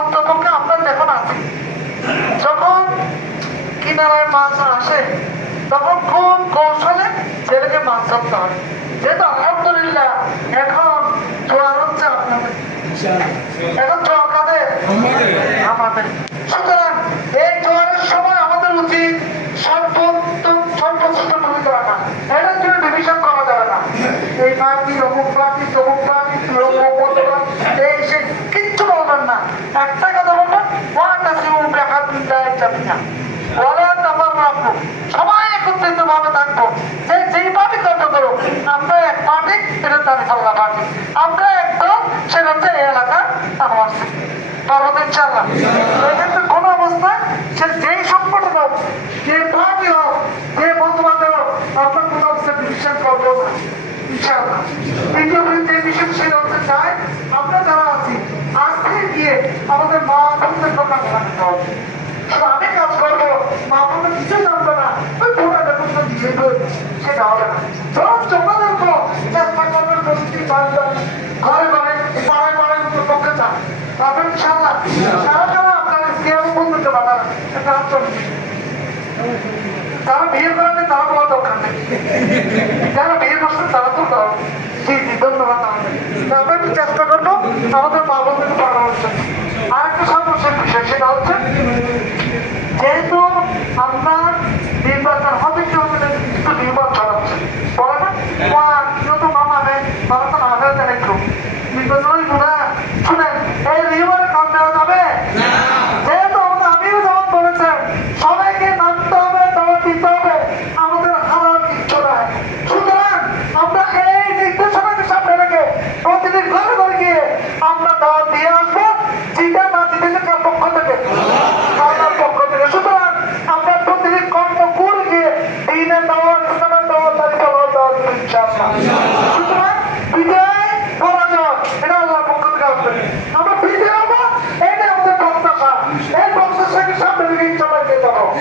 অন্তপক্ষে আমরা যখন আসি, যখন কিনারায় মাছ আসে, তখন কোন কৌশলে ছেলেকে মাছ ধরতে হয়। যেহেতু আলহামদুলিল্লাহ এখন জোয়ার হচ্ছে আপনাদের, এখন জোয়ার কাদের? আমাদের। সুতরাং এই জোয়ারের সময় আমাদের উচিত সর্বোচ্চ ভূমিকা রাখা। এটা জন্য ডিভিশন করা যাবে না, এই পার্টি অমুক পার্টি তমুক পার্টি এই সে কিচ্ছু বলবেন না। একটা কথা বলবেন, সবাই একত্রিত ভাবে থাকবো, যে যেই পার্টি কর্ম করো, আমরা এক পার্টি, এটা তার সাল্লা পার্টি, আমরা একদম সেটা হচ্ছে এই এলাকা আমার পার্বত ইনশাল্লাহ। এক্ষেত্রে কোনো অবস্থায় সে যেই সংগঠন হোক, যে পার্টি হোক, যে বন্ধু বান্ধব হোক, আমরা কোনো অবস্থায় ডিসিশন করবো না ইনশাল্লাহ। দ্বিতীয় যে বিষয় সেটা হচ্ছে চাই আমরা যারা আছি আজকে গিয়ে আমাদের মা বোনদের কথা জানাতে হবে। আমি কাজ করবো, মা বোনের কিছু জানবে না, ওই ফোটা দেখুন দিয়ে সেটা হবে না। যখন জমা দেখবো চেষ্টা করবেন প্রতিটি ঘরে ঘরে পাড়ায় পাড়ায় পক্ষে চান আপনার ইনশাল্লাহ। সারা যারা আপনারা স্কেয়ার বন্ধুকে বানাবেন, একটা যারা বিয়ে করেন তারা বলা দরকার নেই, যারা বিয়ে করছেন তারা তো জি জি ধন্যবাদ। আমরা একটু চেষ্টা করবো আমাদের মা বোনদেরকে পড়ানোর জন্য। আর একটা সর্বশেষ বিষয় সেটা হচ্ছে, যেহেতু আমরা নির্বাচন হবে কি হবে না একটু নির্বাচন হচ্ছে বলে না তো মামা নেই, মামা তো না হয়ে একটু নির্বাচন শুনেন এই নির্বাচন কাম দেওয়া যাবে। যেহেতু আমিও যেমন বলেছেন সবাইকে নামতে হবে, দাওয়াত দিতে হবে, আমাদের হারার কিচ্ছু নাই। সুতরাং আমরা এই নির্দেশনাকে সামনে রেখে প্রতিদিন ঘরে ঘরে গিয়ে আমরা দাওয়াত দিয়ে আসবো, জিতা না জিতেছে কার পক্ষ থেকে? আল্লাহর পক্ষ থেকে। সুতরাং আমরা প্রতিদিন কর্ম করে গিয়ে দিনের দাওয়াত, ইসলামের দাওয়াত, দাওয়াত ইনশাআল্লাহ। সুতরাং বিজয় পরাজয় এটা আল্লাহর পক্ষ থেকে আসবে। আমরা বিজয় হবো, এটা আমাদের প্রত্যাশা। এই প্রত্যাশাকে সামনে রেখে ইনশাআল্লাহ যেতে হবে।